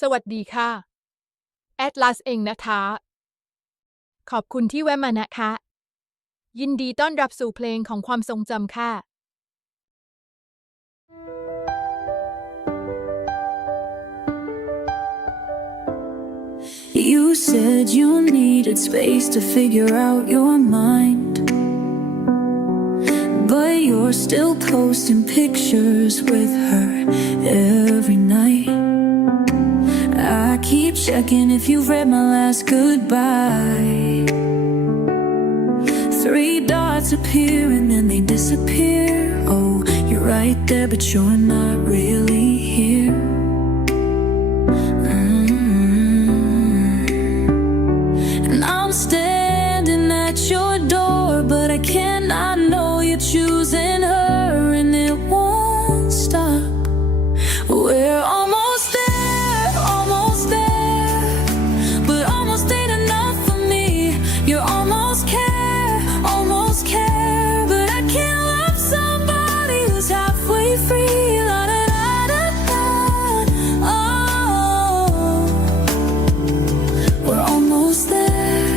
สวัสดีค่ะแอดลาสเองนะคะขอบคุณที่แวะมานะคะยินดีต้อนรับสู่เพลงของความทรงจำค่ะ You said you needed space to figure out your mind, but you're still posting pictures with her every night. I keep checking if you've read my last goodbye. 3 dots appear and then they disappear. Oh, you're right there, but you're not really here. And I'm standing at your door, but I cannot know you're choosing her, and it won't stop. We're almost there, but almost ain't enough for me. You almost care, but I can't love somebody who's halfway free. La da da da da. Oh, we're almost there,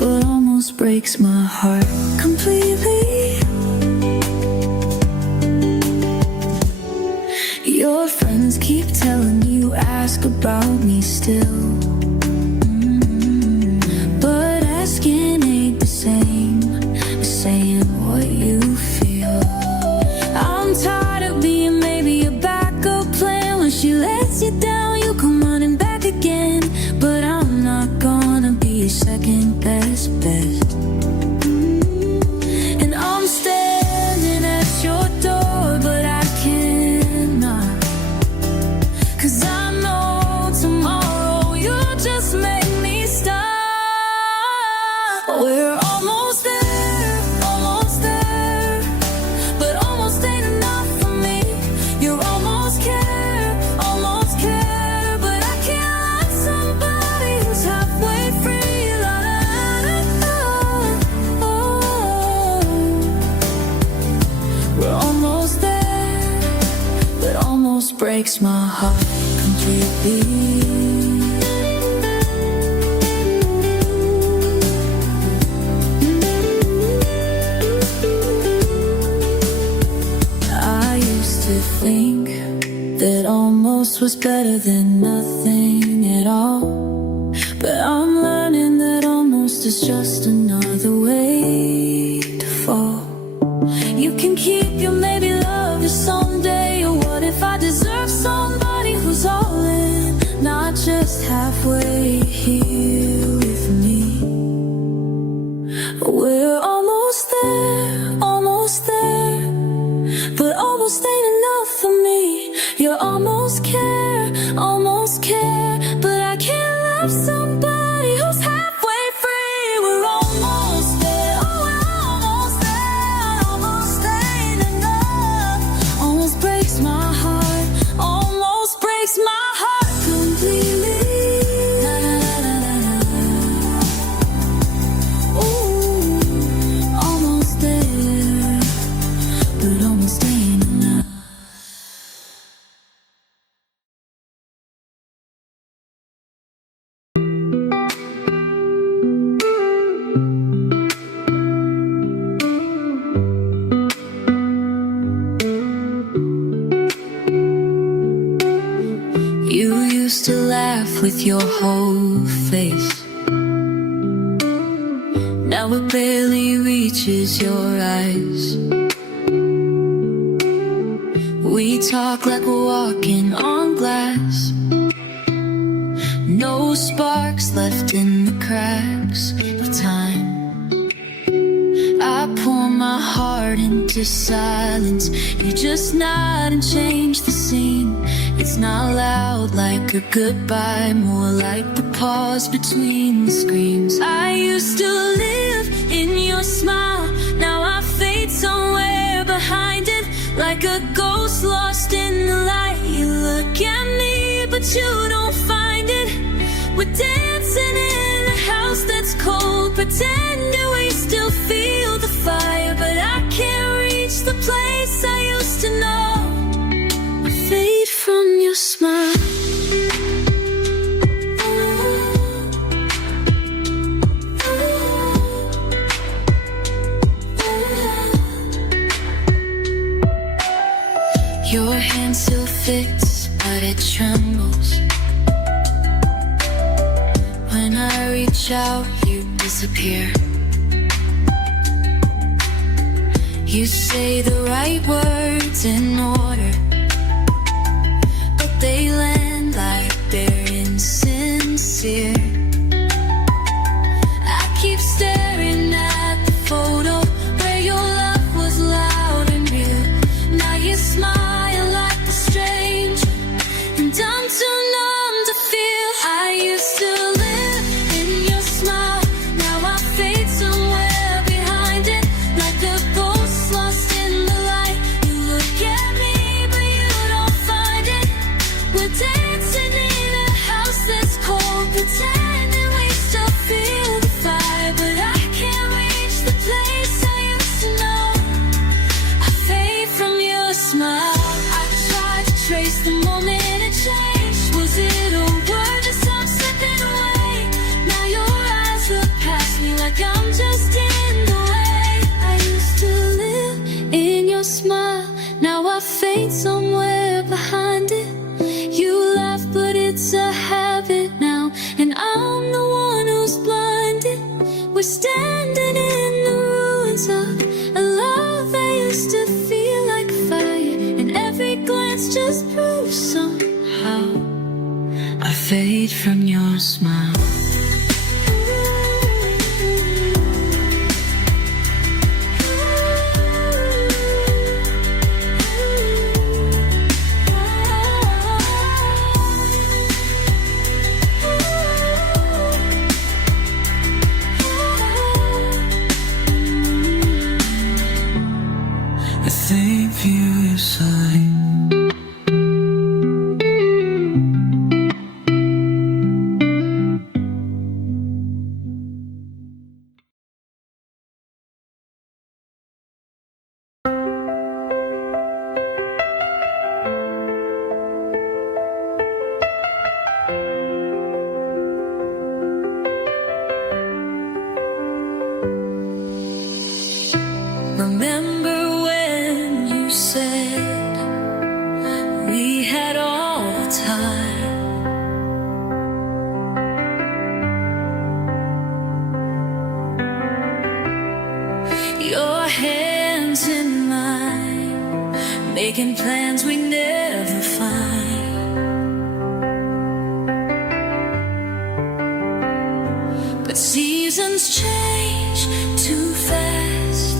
but almost breaks my heart completely. Your friends keep telling you ask about me still, but asking ain't the same as saying what you feel. I'm tired of being maybe a backup plan. When she lets you down, you come running back again, but I'm not gonna be a second best bet. And I'm standing at your door, but I cannot, 'cause I know tomorrow you'll just make me stop. We're almost there, but almost ain't enough for me. You almost care, but I can't love somebody who's halfway free. La da da da. Oh, we're almost there, but almost breaks my heart completely. I used to think that almost was better than nothing at all, but I'm learning that almost is just another way to fall. You can keep your maybe love you someday, or what if I deserve somebody who's all in, not just halfway here with me. We're almost there, but almost ain't enough for me. You almost care, but I can't love somebody who's halfway free. We're almost there, almost ain't enough. Almost breaks my heart, completely. Da, da, da, da, da. Ooh, almost there, but almost ain't enough. You used to laugh with your whole face. Now it barely reaches your eyes. We talk like we're walking on glass. No sparks left in the cracks of time. I pour my heart into silence. You just nod and change the scene. It's not loud like a goodbye, more like the pause between the screams. I used to live in your smile, now I fade somewhere behind it, like a ghost lost in the light. You look at me, but you don't find it. We're dancing in a house that's cold, pretending we still feel the fire, but I can't reach the place I used to know. I fade from your smile. reach out, you disappear. You say the right words in order, but they land like they're insincere. I keep staring at the photo where your love was loud and real. Now you smile like a stranger, and I'm too numb to feel. I used to live in your smile, now I fade somewhere behind it, like a ghost lost in the light. You look at me, but you don't find it. We're dancing in a house that's cold, pretending we still feel the fire, but I can't reach the place I used to know. I fade from your smile. I tried to trace the moment it changed. Was it a word, just I'm slipping away? Now your eyes look past me like I'm just in the way. I used to live in your smile, now I fade somewhere behind it. You laugh, but it's a habit now, and I'm the one who's blinded. We're standing in the ruins of a love that used to feel like fire, and every glance just proves somehow I fade from your smile. I think for you sigh. Remember when you said we had all the time? Your hands in mine, making plans we never find. But seasons change too fast,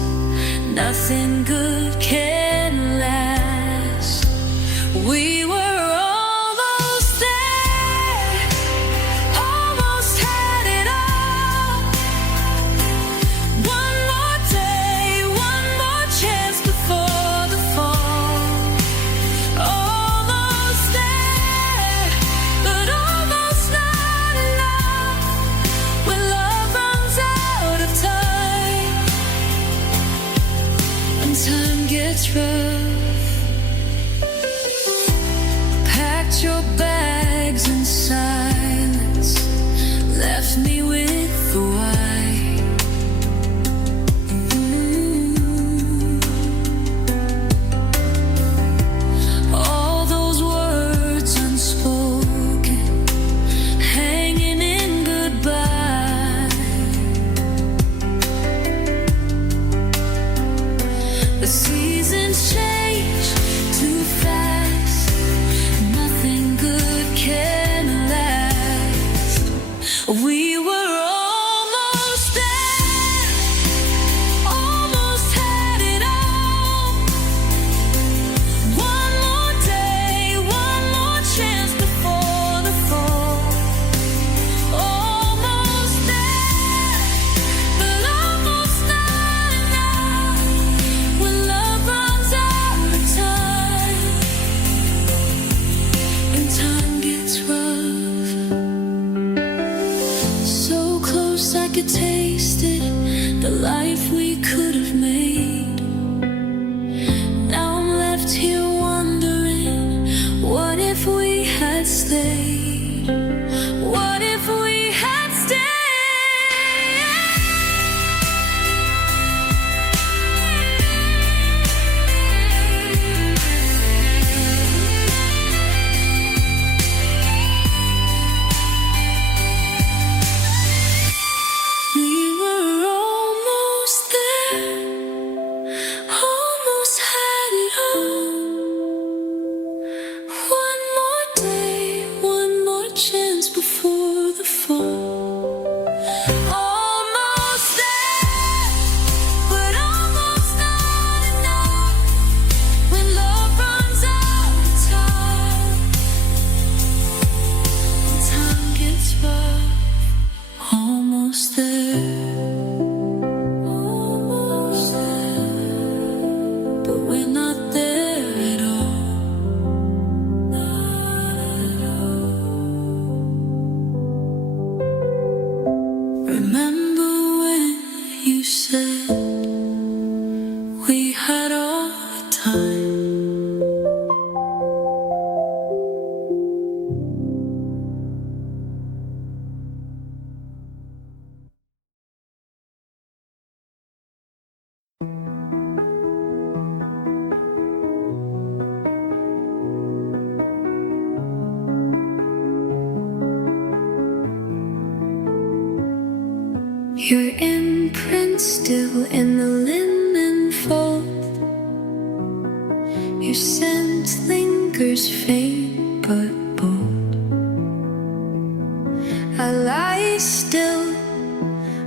nothing good can last. We were almost there, almost had it all. One more day, one more chance before the fall. Almost there, but almost not enough. When love runs out of time, until distance before the fall. Almost there, but almost not enough. When love runs out of time, when time gets rough. Almost there, almost there, but we're not there at all. Not at all. Remember when you said we had all the time? Your imprint still in the linen fold. Your scent lingers faint but bold. I lie still,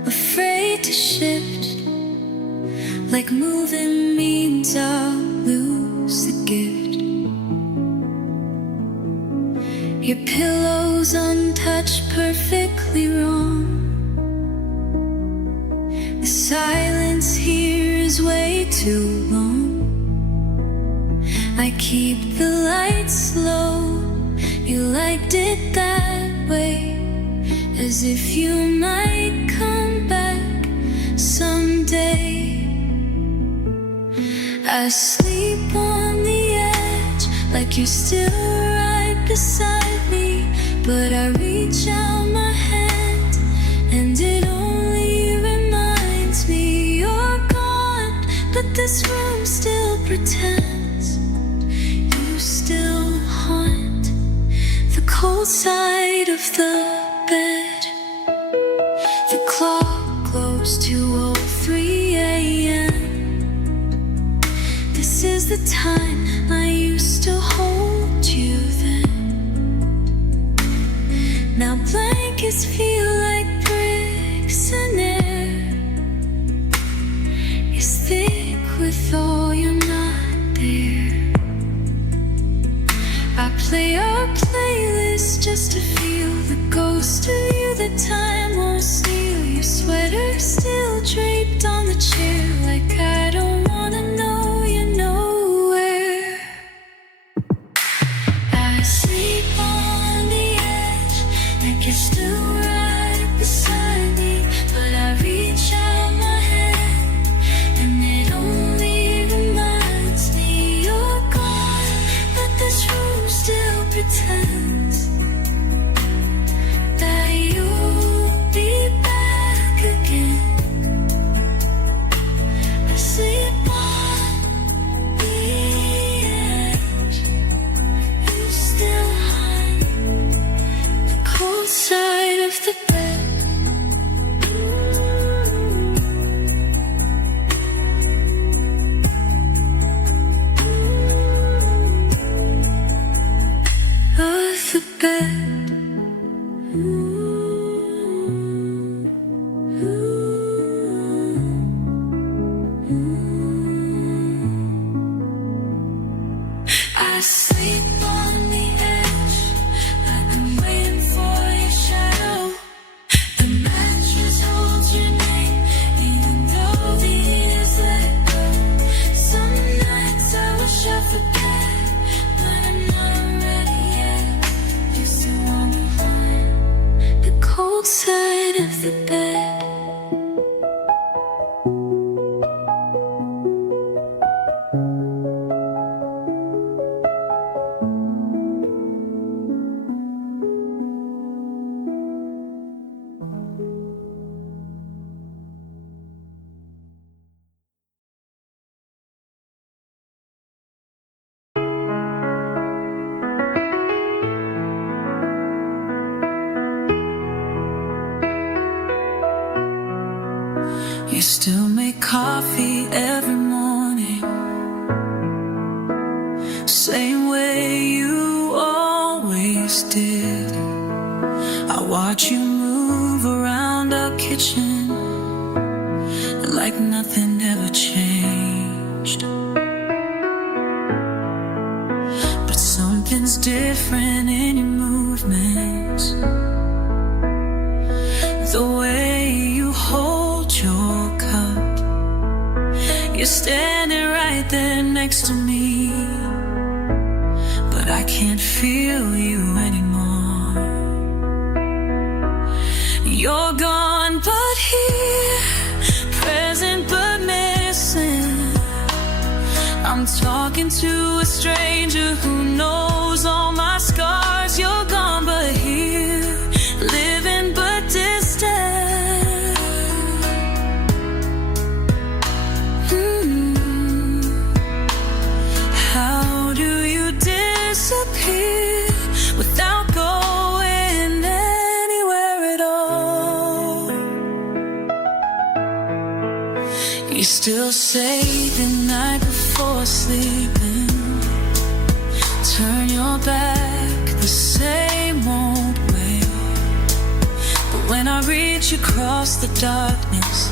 afraid to shift. Like moving means I'll lose the gift. Your pillow's untouched, perfectly wrong. The silence here is way too long. I keep the lights low. You liked it that way, as if you might come back someday. I sleep on the edge, like you're still right beside me. But I reach out my hand, and it only reminds me you're gone. But this room still pretends you still haunt the cold side of the bed. The clock glows 2:03 a.m. This is the time I used to hold you then. Now blankets feel like bricks and air is thick with all you're not there. I play our playlist just to feel the ghost of you. The time won't steal your sweater still draped on the chair. Like I don't wanna know you're nowhere. I sleep on the edge, like you're still right beside me. But I reach out my hand, and it only reminds me you're gone. But this room still pretends that you'll be back again. I sleep on the edge. You still haunt the cold side of the bed. Of the bed. I sleep on the edge, like I'm waiting for your shadow. The mattress holds your name, even though the years let go. Some nights I wish I forget, but I'm not ready yet. You still want me behind the cold side of the bed. You still make coffee every morning, same way you always did. I watch you move around our kitchen like nothing ever changed. But something's different in your movements. The way you hold your cup. You're standing right there next to me, but I can't feel you anymore. You're gone but here, present but missing. I'm talking to a stranger who knows all my scars. You're gone but here, living but distant. How do you disappear without going anywhere at all? You still say the night before sleeping, turn your back the same old way. But when I reach across the darkness,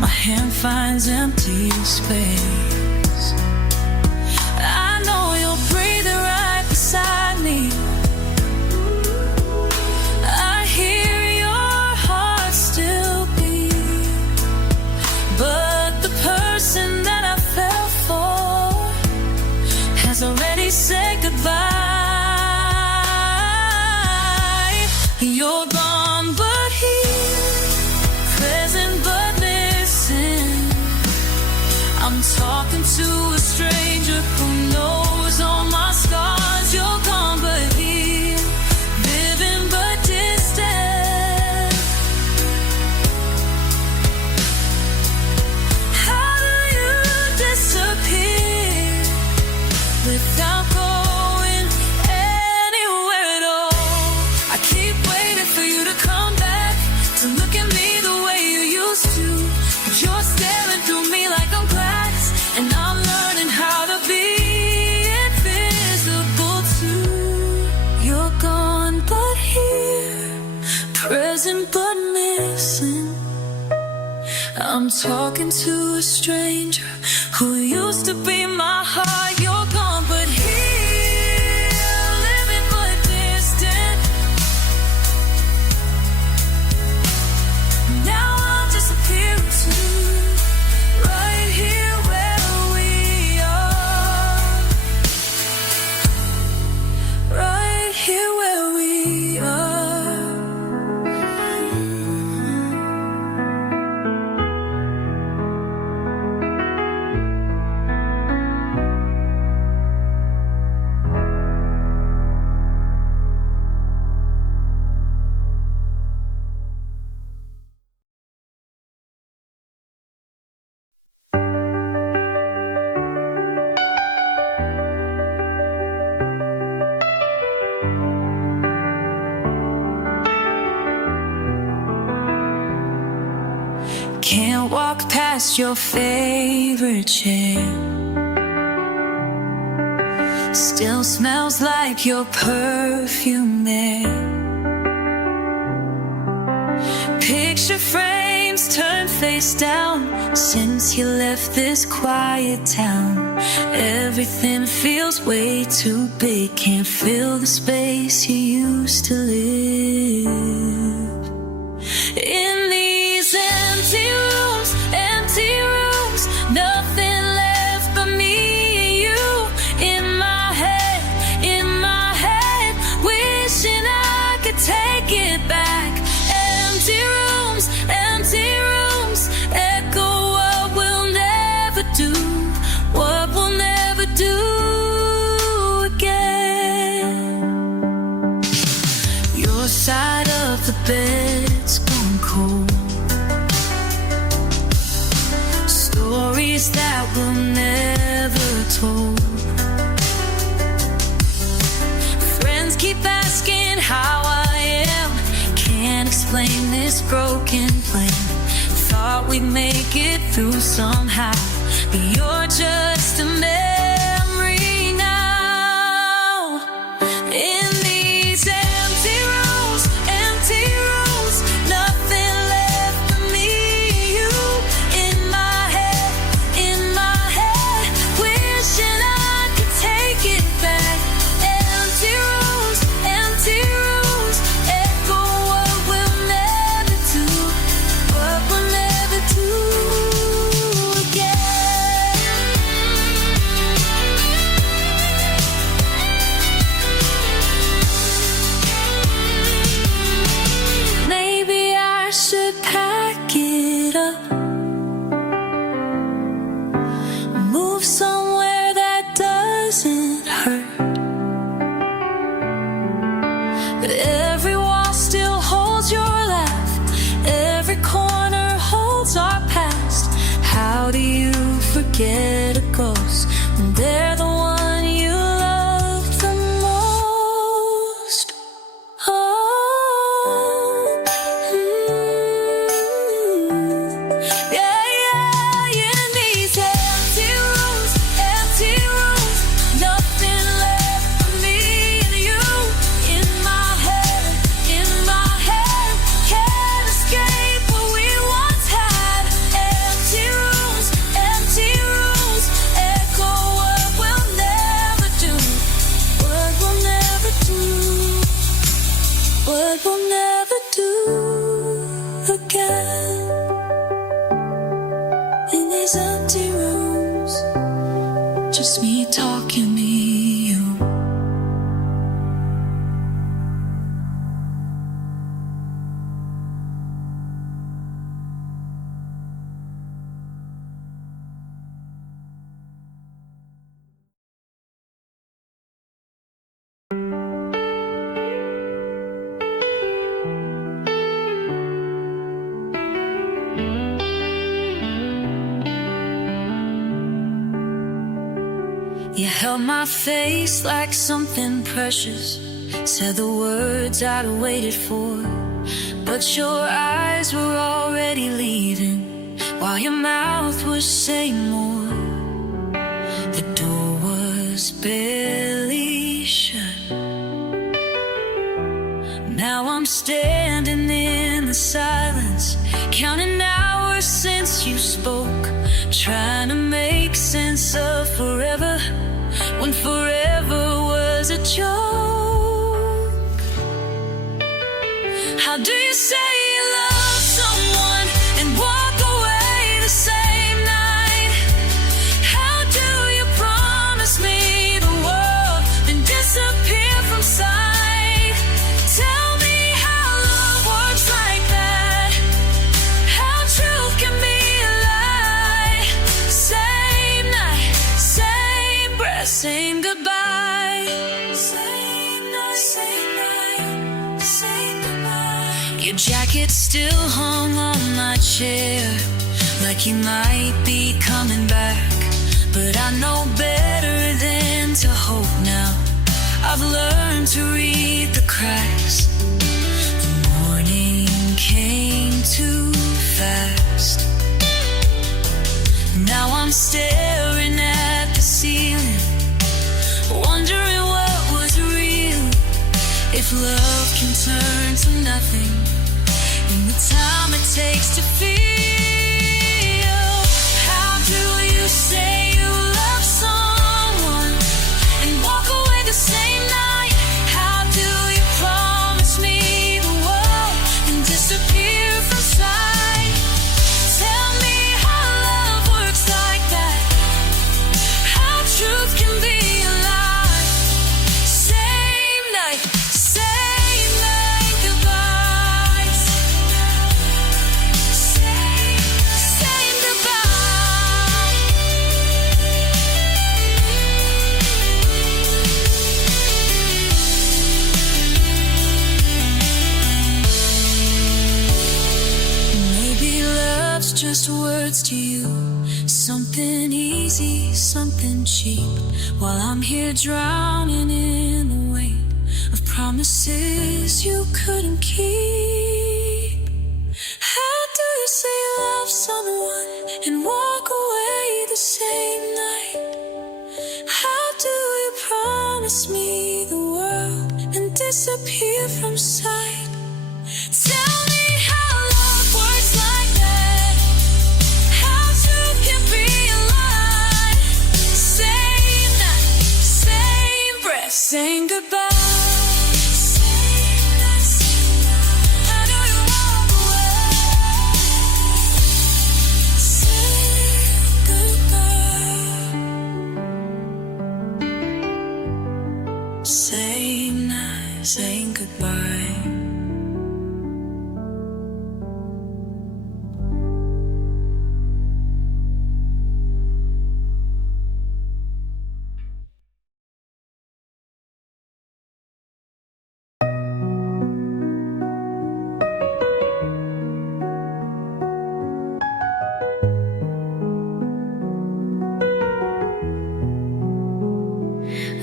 my hand finds empty space. I know you're breathing right beside me. I hear your heart still beat, but the person that I fell for has already said goodbye. You're gone but here, present but missing. I'm talking to a stranger who knows all my scars. You're gone but here, living but distant. How do you disappear without going anywhere at all? I keep waiting for you to come back, to look at me the way you used to, but you're staring through me like I'm glass, and I'm learning how to be invisible too. You're gone but here, present but missing. I'm talking to a stranger who used to be my heart. You're gone but here, living but distant. Now I'll disappear too, right here where we are. Right here where we are. Can't walk past your favorite chair. Still smells like your perfume there. Picture frames turned face down since you left this quiet town. Everything feels way too big, can't fill the space you used to live. In these empty rooms, nothing left but me and you. In my head, wishing I could take it back. Empty rooms, echo what we'll never do, what we'll never do again. Your side of the bed's gone cold. Stories that were never told. Friends keep asking how I am. Can't explain this broken plan. Thought we'd make it through somehow, but you're just a memory now. In these empty we'll never do again. In these empty rooms, just me talking, me, you. You held my face like something precious, said the words I'd waited for, but your eyes were already leaving while your mouth was saying more. The door was barely shut. Now I'm standing in the silence, counting hours since you spoke, trying to make sense of forever when forever was a joke. How do you say you love someone and walk away the same night? How do you promise me the world and disappear from sight? Tell me how love works like that, how truth can be a lie. Same night, same breath, same goodbye. Same night, same night, same goodbye. Your jacket still hung on my chair, like you might be coming back, but I know better than to hope now. I've learned to read the cracks. The morning came too fast. Now I'm staring at the ceiling, wondering what was real. If love can turn to nothing in the time it takes to feel. How do you say you love someone and walk away the same night? How do you promise me the world and disappear from sight? Tell me how love works like that, how truth can be a lie. Same night, goodbyes. Same goodbye. Maybe love's just words to you, something easy, something cheap, while I'm here drowning in the weight of promises you couldn't keep. How do you say you love someone and walk away the same night? How do you promise me the world and disappear from sight? Tell me how love works like that, how truth can be a lie. Same night, same breath, same goodbye. How do you walk away? Same goodbye. Same night, same goodbye.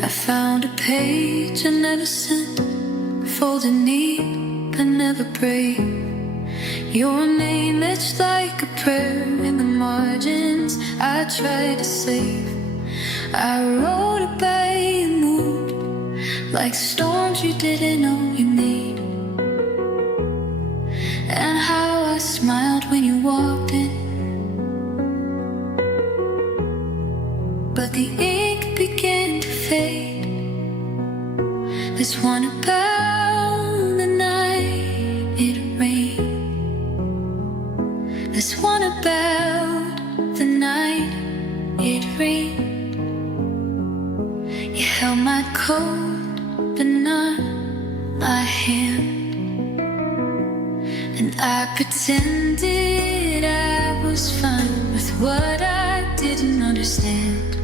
I found a page I never sent, folded neat but never break. Your name etched like a prayer in the margins I tried to save. I wrote about you moved like storms you didn't know you need, and how I smiled when you walked in, but the ink began to fade. There's one about the night I pretended I was fine with what I didn't understand.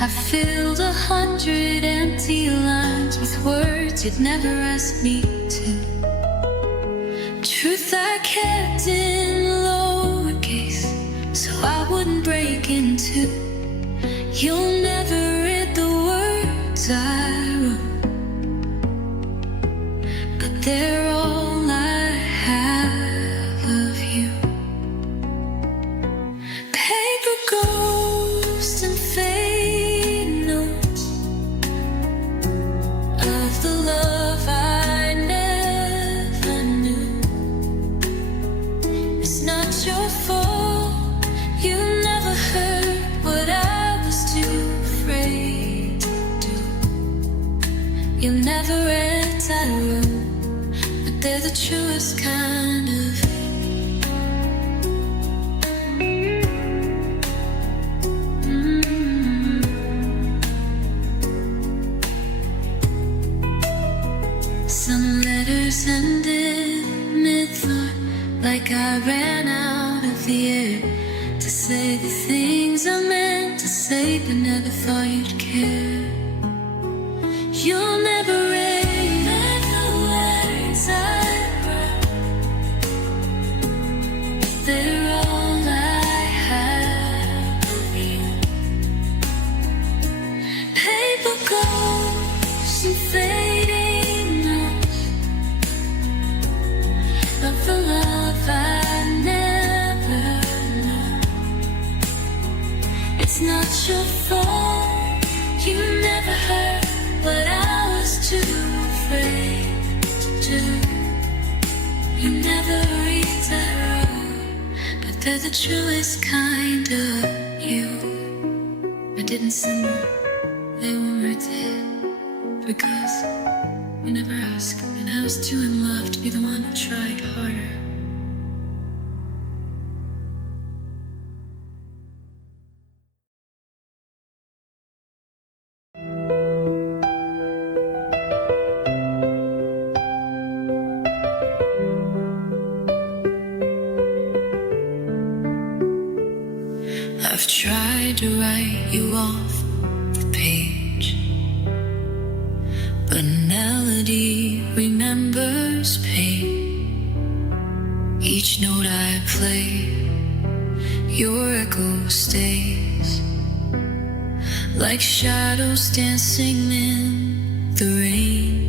I filled 100 empty lines with words you'd never ask me to. Truth I kept in lowercase, so I wouldn't break into. You'll never read the words I wrote, but they're all I have of you. Paper ghost and fade notes of the love I never knew. It's not your fault, you never heard what I was too afraid to do. You never read that wrote, but they're the truest kind of Some letters ended mid-thought, like I ran out of the air to say the things I meant to say, but never thought you'd care. You'll never read the words I wrote, they're all I have of you. Paper ghosts and fading notes of the love I never knew. It's not your fault, you never heard what I was too afraid to do. You never read that wrote, but they're the truest kind of you. I didn't send them, they were right there, because you never asked, and I was too in love to be the one who tried harder. I've tried to write you off the page, but melody remembers pain. Each note I play, your echo stays, like shadows dancing in the rain.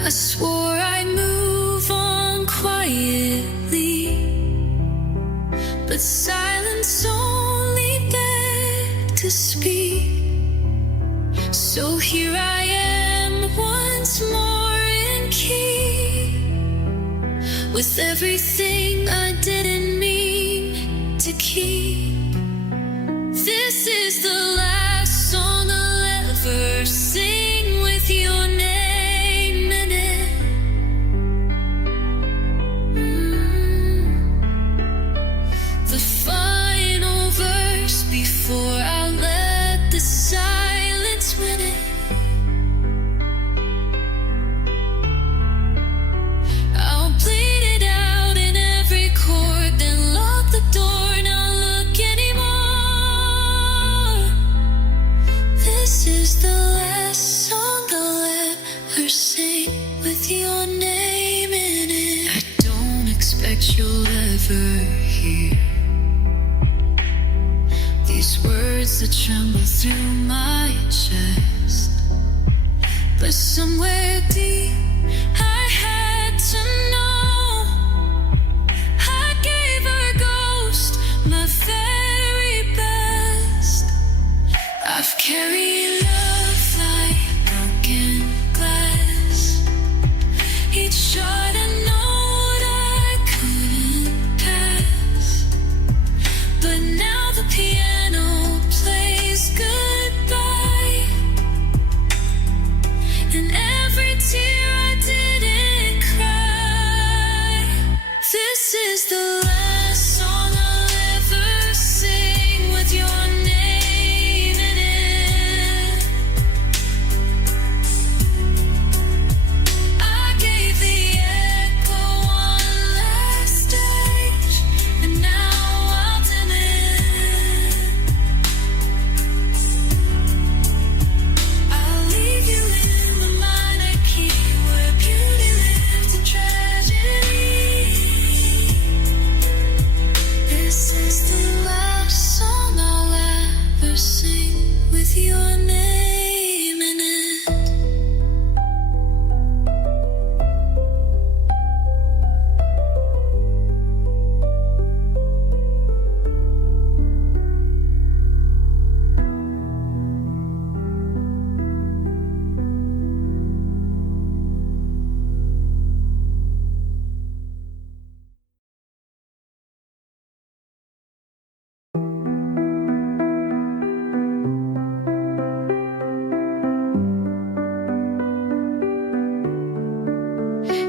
I swore I'd move on quietly, but silence only begged to speak. So here I am once more in key, with everything I didn't mean to keep. This is the last song I'll ever sing with your name in it. The final verse before I let the silence win it. I'll bleed it out in every chord, then lock the door, not look anymore. This is the last song I'll ever sing with your name in it. I don't expect you'll ever hear these words that tremble through my chest, but somewhere deep I had to know. I gave her ghost my very best. I've carried love like broken glass, each shot a note I couldn't pass, but now the piano plays goodbye, and every tear I did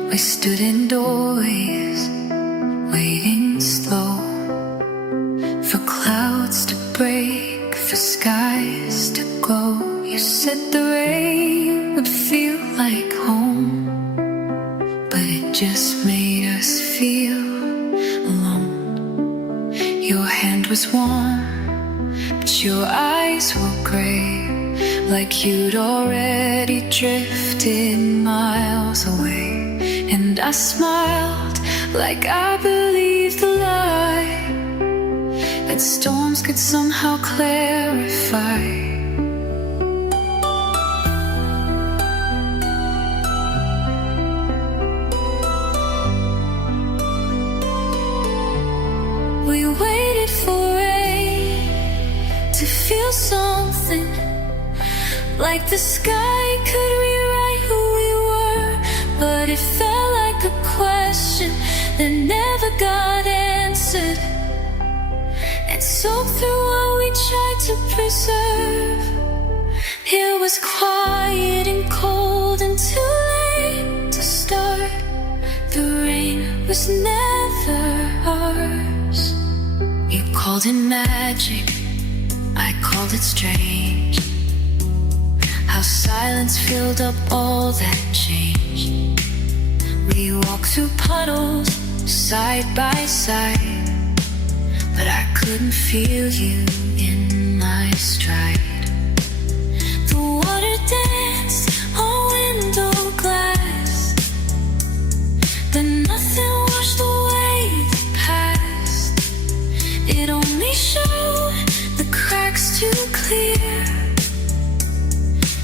We stood in doorways, waiting slow for clouds to break, for skies to glow. You said the rain would feel like home, but it just made us feel alone. Your hand was warm, but your eyes were gray, like you'd already drifted miles away. And I smiled like I believed the lie that storms could somehow clarify. We waited for rain to feel something, like the sky could rewrite who we were, but it felt like a question that never got answered, and soaked through what we tried to preserve. It was quiet and cold and too late to start. The rain was never ours. You called it magic, I called it strange, how silence filled up all that change. We walked through puddles, side by side, but I couldn't feel you in my stride. The water danced on window glass, but nothing washed away the past. It only showed the cracks too clear,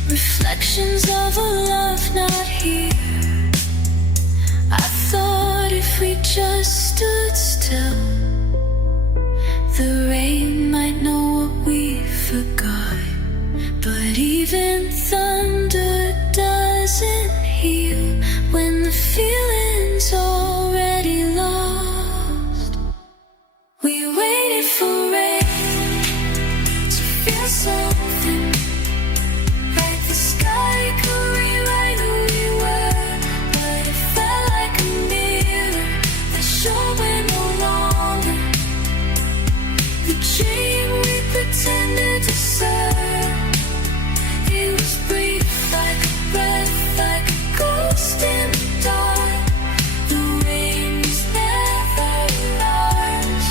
reflections of a love not here. I thought if we just stood still, the rain might know what we forgot. But even thunder doesn't heal when the feeling's already lost. We waited for rain to feel something, like the sky could rewrite who we were, but it felt like a mirror that showed we're no longer the dream we pretended to serve. It was brief, like a breath, like a ghost in the dark. The rain was never ours.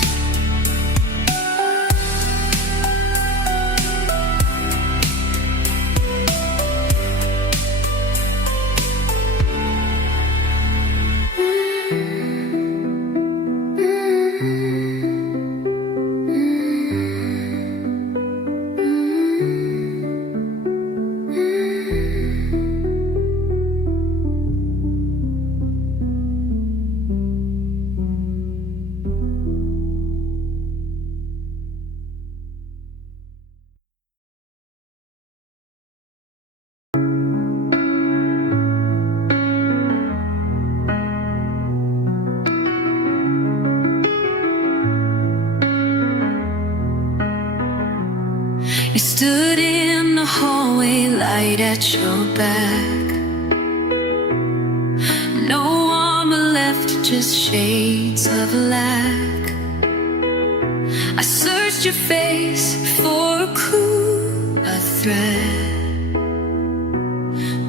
You stood in the hallway, light at your back. No armor left, just shades of lack. I searched your face for a clue, a thread,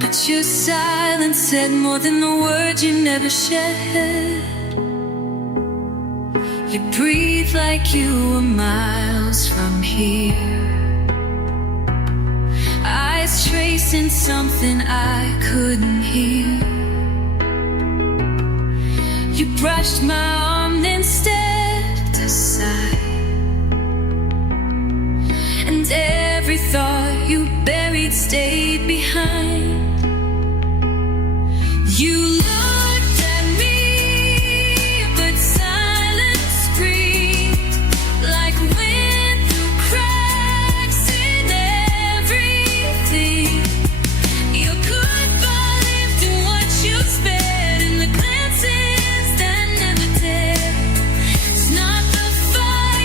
but your silence said more than the words you never shared. You breathe like you were miles from here, eyes tracing something I couldn't hear. You brushed my arm, then stepped aside, and every thought you buried stayed behind. You looked at me, but silence screamed like wind through cracks in everything. Your goodbye lived in what you spared, in the glances that never dared. It's not the fire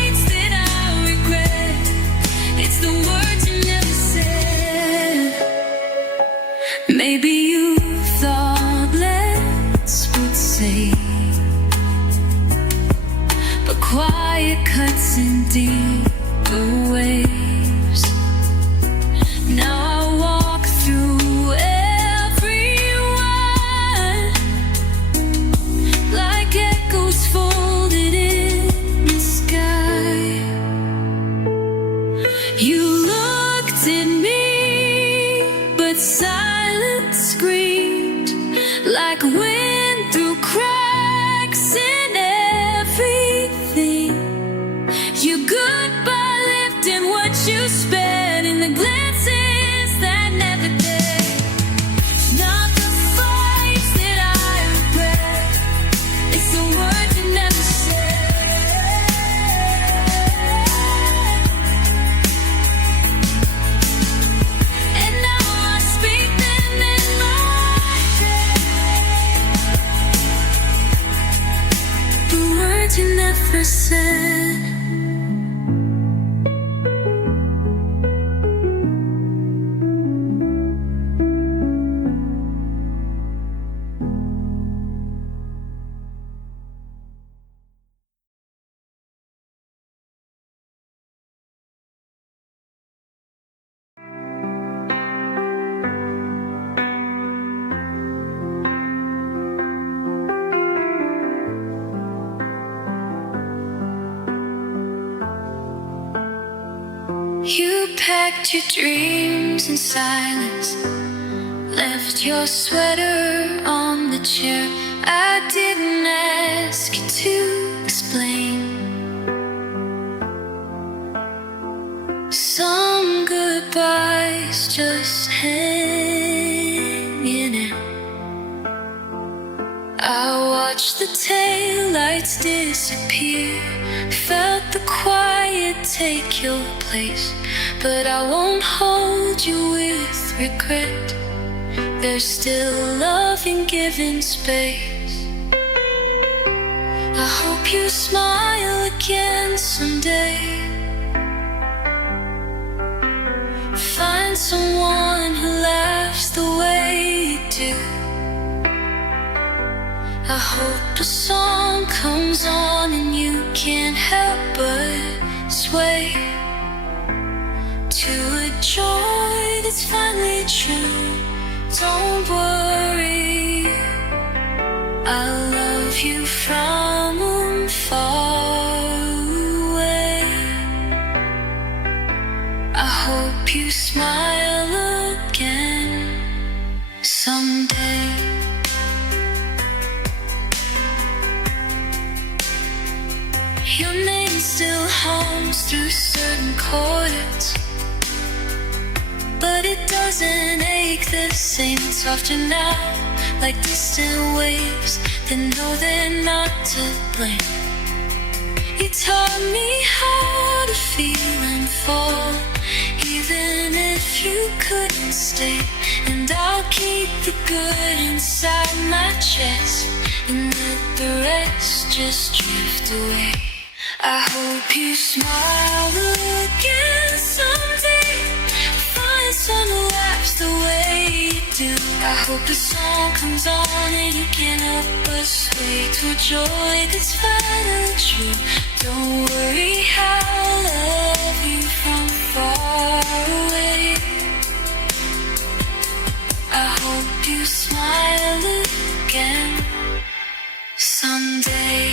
in deeper waves. Now I walk through everyone like echoes folded in the sky. You looked at me, but silence screamed like wind through cracks in everything. Your goodbye lived in what you spared, in the glances that never dared. Not the fights that I regret, it's the words you never said. And now I speak them in my head, the words you never said. You packed your dreams in silence, left your sweater on the chair. I didn't ask you to explain. Some goodbyes just hanging out. I watched the taillights disappear, felt the quiet take your place, but I won't hold you with regret. There's still love in giving space. I hope you smile again someday. Find someone who laughs the way you do. I hope a song comes on and you can't help but sway to a joy that's finally true. Don't worry, I love you from far away. I hope you smile again someday. Your name still hums through certain chords, but it doesn't ache the same. It's softer now, like distant waves that know they're not to blame. You taught me how to feel and fall, even if you couldn't stay. And I'll keep the good inside my chest and let the rest just drift away. I hope you smile again someday. Find someone who laughs the way you do. I hope the song comes on and you can't help but sway to a joy that's finally true. Don't worry, I'll love you from far away. I hope you smile again someday.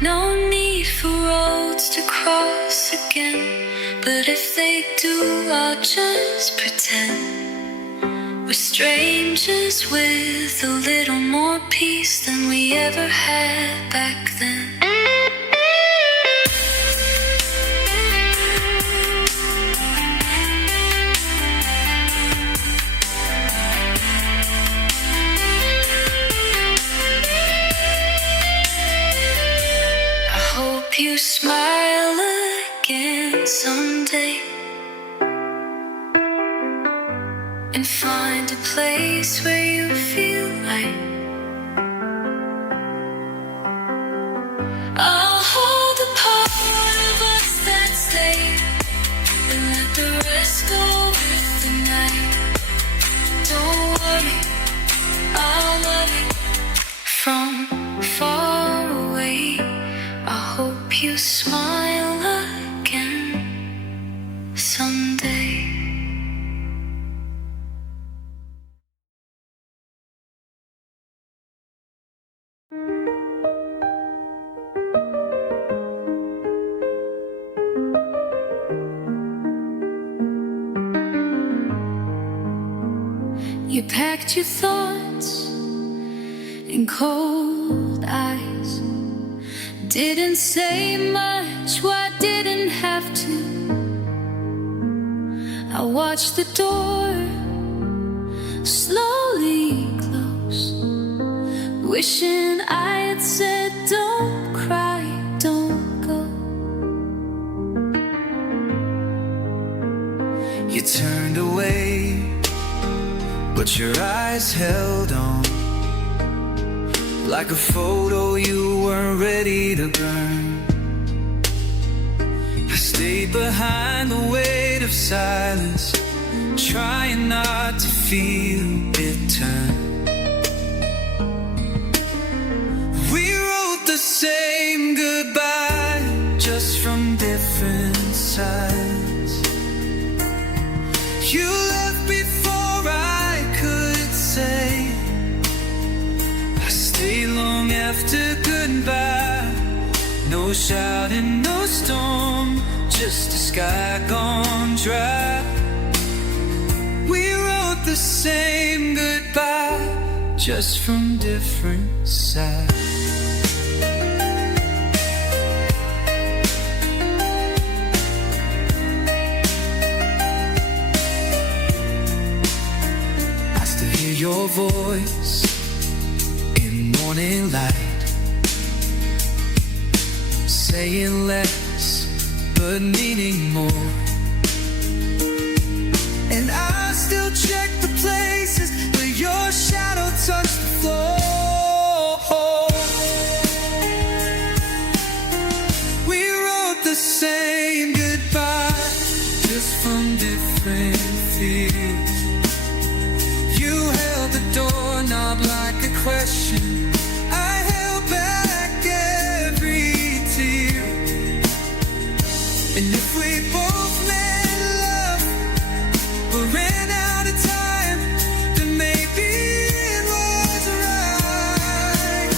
No need for roads to cross again, but if they do, I'll just pretend we're strangers with a little more peace than we ever had back then. You smile again someday and find a place where you feel right. I'll hold the part of us that stay and let the rest go with the night. Don't worry, I'll love you from You packed your thoughts in cold eyes. Didn't say much, why didn't have to. I watched the door slowly close, wishing I had said, don't cry, don't go. You turned away, but your eyes held on, like a photo you weren't ready to burn. I stayed behind the weight of silence, trying not to feel it turn. We wrote the same goodbye, just from different sides. You left before I could say. I stayed long after goodbye. No shouting, no storm, just a sky gone dry. We wrote the same goodbye, just from different sides. I still hear your voice in morning light, saying less but meaning more. And I still check the places where your shadow touched the floor. We wrote the same goodbye, just from different fears. You held the doorknob like a question, I held back every tear. And if we both made love but ran out of time, then maybe it was right.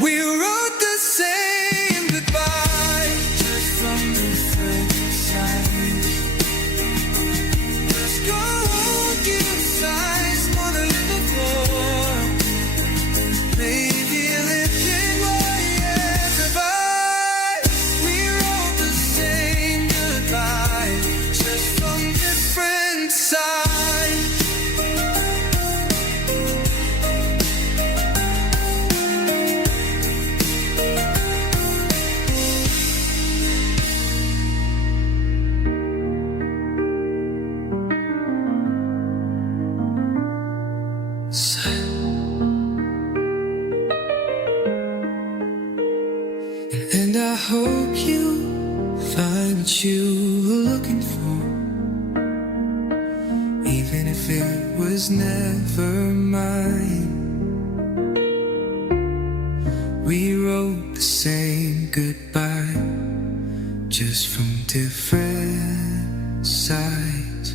We wrote the same goodbye, just from different sides. Just go give sighs, one a little more. Maybe lifting what you survived. We wrote the same goodbye, just from different sides. And I hope you find what you were looking for, even if it was never mine. We wrote the same goodbye, just from different sides.